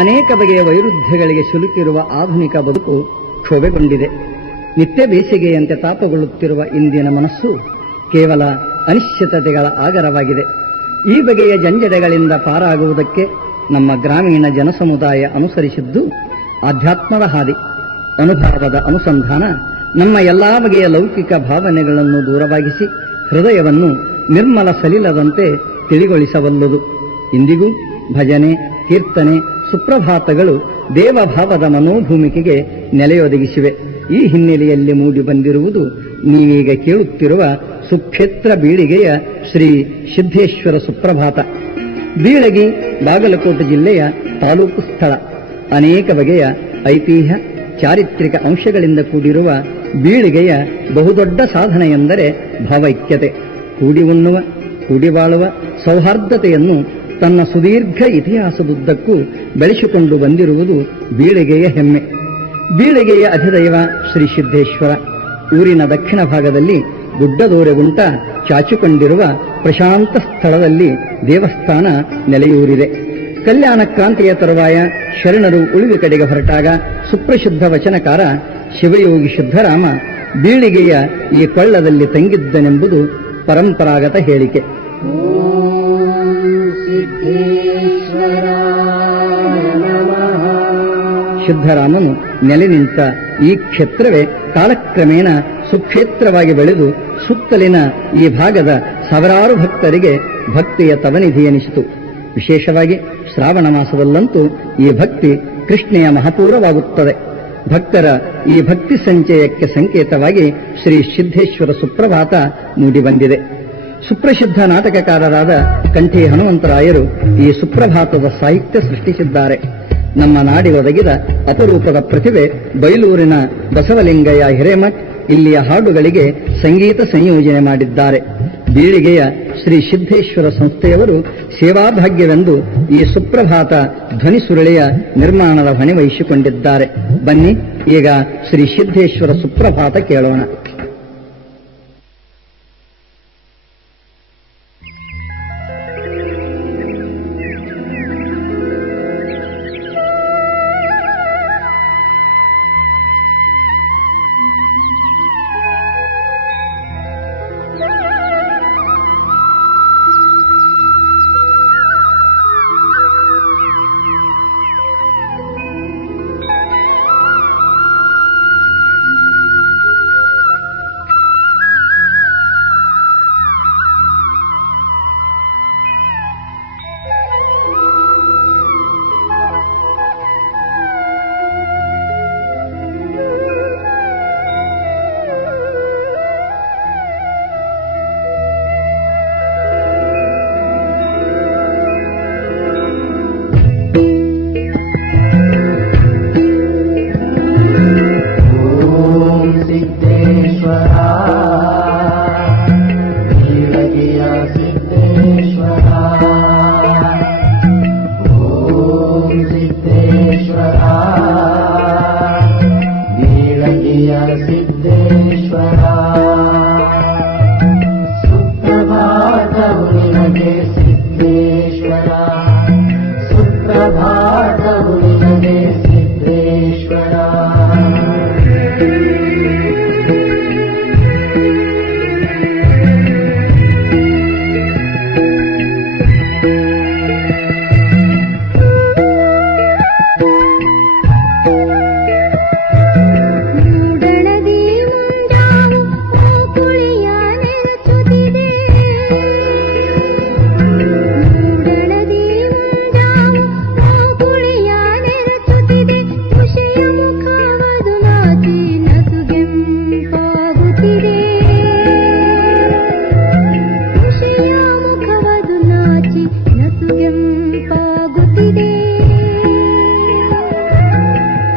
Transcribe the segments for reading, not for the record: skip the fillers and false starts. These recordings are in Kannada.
ಅನೇಕ ಬಗೆಯ ವೈರುಧ್ಯಗಳಿಗೆ ಸಿಲುಕಿರುವ ಆಧುನಿಕ ಬದುಕು ಕ್ಷೋಭೆಗೊಂಡಿದೆ. ನಿತ್ಯ ಬೇಸಿಗೆಯಂತೆ ತಾಪಗೊಳ್ಳುತ್ತಿರುವ ಇಂದಿನ ಮನಸ್ಸು ಕೇವಲ ಅನಿಶ್ಚಿತತೆಗಳ ಆಗರವಾಗಿದೆ. ಈ ಬಗೆಯ ಜಂಜಡಗಳಿಂದ ಪಾರಾಗುವುದಕ್ಕೆ ನಮ್ಮ ಗ್ರಾಮೀಣ ಜನಸಮುದಾಯ ಅನುಸರಿಸಿದ್ದು ಆಧ್ಯಾತ್ಮದ ಹಾದಿ. ಅನುಭವದ ಅನುಸಂಧಾನ ನಮ್ಮ ಎಲ್ಲಾ ಬಗೆಯ ಲೌಕಿಕ ಭಾವನೆಗಳನ್ನು ದೂರವಾಗಿಸಿ ಹೃದಯವನ್ನು ನಿರ್ಮಲ ಸಲಿಲದಂತೆ ತಿಳಿಗೊಳಿಸಬಲ್ಲದು. ಇಂದಿಗೂ ಭಜನೆ, ಕೀರ್ತನೆ, ಸುಪ್ರಭಾತಗಳು ದೇವಭಾವದ ಮನೋಭೂಮಿಕೆಗೆ ನೆಲೆಯೊದಗಿಸಿವೆ. ಈ ಹಿನ್ನೆಲೆಯಲ್ಲಿ ಮೂಡಿ ಬಂದಿರುವುದು ನೀವೀಗ ಕೇಳುತ್ತಿರುವ ಸುಕ್ಷೇತ್ರ ಬೀಳಿಗೆಯ ಶ್ರೀ ಸಿದ್ದೇಶ್ವರ ಸುಪ್ರಭಾತ. ಬೀಳಗಿ ಬಾಗಲಕೋಟೆ ಜಿಲ್ಲೆಯ ತಾಲೂಕು ಸ್ಥಳ. ಅನೇಕ ಬಗೆಯ ಐತಿಹ್ಯ, ಚಾರಿತ್ರಿಕ ಅಂಶಗಳಿಂದ ಕೂಡಿರುವ ಬೀಳಿಗೆಯ ಬಹುದೊಡ್ಡ ಸಾಧನೆ ಎಂದರೆ ಭಾವೈಕ್ಯತೆ. ಕೂಡಿ ಉಣ್ಣುವ, ಕೂಡಿ ಬಾಳುವ ಸೌಹಾರ್ದತೆಯನ್ನು ತನ್ನ ಸುದೀರ್ಘ ಇತಿಹಾಸದುದ್ದಕ್ಕೂ ಬೆಳೆಸಿಕೊಂಡು ಬಂದಿರುವುದು ಬೀಳಿಗೆಯ ಹೆಮ್ಮೆ. ಬೀಳಿಗೆಯ ಅಧಿದೈವ ಶ್ರೀ ಸಿದ್ದೇಶ್ವರ ಊರಿನ ದಕ್ಷಿಣ ಭಾಗದಲ್ಲಿ ಗುಡ್ಡದೋರೆಗುಂಟ ಚಾಚಿಕೊಂಡಿರುವ ಪ್ರಶಾಂತ ಸ್ಥಳದಲ್ಲಿ ದೇವಸ್ಥಾನ ನೆಲೆಯೂರಿದೆ. ಕಲ್ಯಾಣ ಕ್ರಾಂತಿಯ ತರುವಾಯ ಶರಣರು ಉಳಿವಿ ಕಡೆಗೆ ಹೊರಟಾಗ ಸುಪ್ರಸಿದ್ಧ ವಚನಕಾರ ಶಿವಯೋಗಿ ಸಿದ್ದರಾಮ ಬೀಳಿಗೆಯ ಈ ಕೊಳ್ಳದಲ್ಲಿ ತಂಗಿದ್ದನೆಂಬುದು ಪರಂಪರಾಗತ ಹೇಳಿಕೆ. ಸಿದ್ದರಾಮನು ನೆಲೆ ನಿಂತ ಈ ಕ್ಷೇತ್ರವೇ ಕಾಲಕ್ರಮೇಣ ಸುಕ್ಷೇತ್ರವಾಗಿ ಬೆಳೆದು ಸುತ್ತಲಿನ ಈ ಭಾಗದ ಸಾವಿರಾರು ಭಕ್ತರಿಗೆ ಭಕ್ತಿಯ ತವನಿಧಿ ಎನಿಸಿತು. ವಿಶೇಷವಾಗಿ ಶ್ರಾವಣ ಮಾಸದಲ್ಲಂತೂ ಈ ಭಕ್ತಿ ಕೃಷ್ಣೆಯ ಮಹಾಪೂರ್ವವಾಗುತ್ತದೆ. ಭಕ್ತರ ಈ ಭಕ್ತಿ ಸಂಚಯಕ್ಕೆ ಸಂಕೇತವಾಗಿ ಶ್ರೀ ಸಿದ್ದೇಶ್ವರ ಸುಪ್ರಭಾತ ಮೂಡಿಬಂದಿದೆ. ಸುಪ್ರಸಿದ್ಧ ನಾಟಕಕಾರರಾದ ಕಂಠಿ ಹನುಮಂತರಾಯರು ಈ ಸುಪ್ರಭಾತದ ಸಾಹಿತ್ಯ ಸೃಷ್ಟಿಸಿದ್ದಾರೆ. ನಮ್ಮ ನಾಡಿಗೊದಗಿದ ಅಪರೂಪದ ಪ್ರತಿಭೆ ಬೈಲೂರಿನ ಬಸವಲಿಂಗಯ್ಯ ಹಿರೇಮಠ್ ಇಲ್ಲಿಯ ಹಾಡುಗಳಿಗೆ ಸಂಗೀತ ಸಂಯೋಜನೆ ಮಾಡಿದ್ದಾರೆ. ಬೀಳಿಗೆಯ ಶ್ರೀ ಸಿದ್ದೇಶ್ವರ ಸಂಸ್ಥೆಯವರು ಸೇವಾಭಾಗ್ಯವೆಂದು ಈ ಸುಪ್ರಭಾತ ಧ್ವನಿ ಸುರುಳಿಯ ನಿರ್ಮಾಣದ ಹೊಣೆ ವಹಿಸಿಕೊಂಡಿದ್ದಾರೆ. ಬನ್ನಿ ಈಗ ಶ್ರೀ ಸಿದ್ದೇಶ್ವರ ಸುಪ್ರಭಾತ ಕೇಳೋಣ.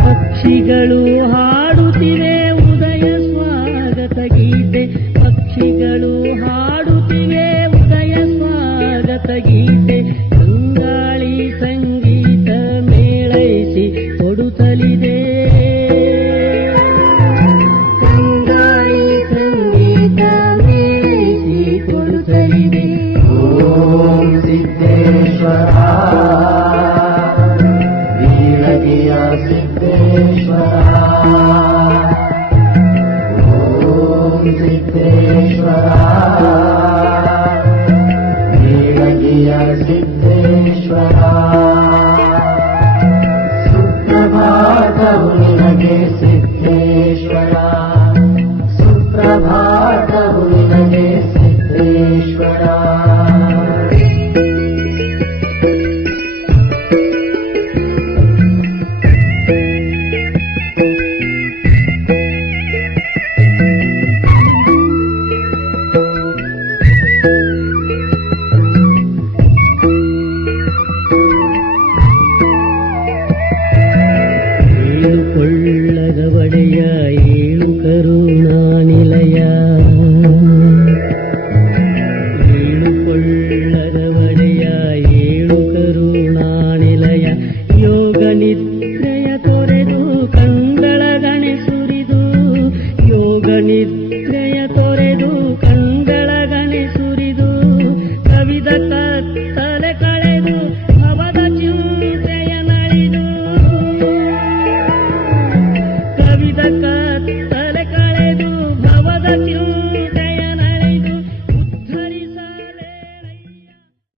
ಪಕ್ಷಿಗಳು ಹಾಡುತ್ತಿವೆ ಉದಯ ಸ್ವಾಗತ ಗೀತೆ, ಪಕ್ಷಿಗಳು ಹಾಡುತ್ತಿವೆ ಉದಯ ಸ್ವಾಗತ ಗೀತೆ, ತಂಗಾಳಿ ಸಂಗೀತ ಮೇಳೈಸಿ ಕೊಡುತ್ತಲಿದೆ, ತಂಗಾಳಿ ಸಂಗೀತ ಮೇಳೈಸಿ ಕೊಡುತ್ತಲಿದೆ. ಓಂ ಸಿದ್ದೇಶ್ವರ ಸಿದ್ದೇಶ್ವರ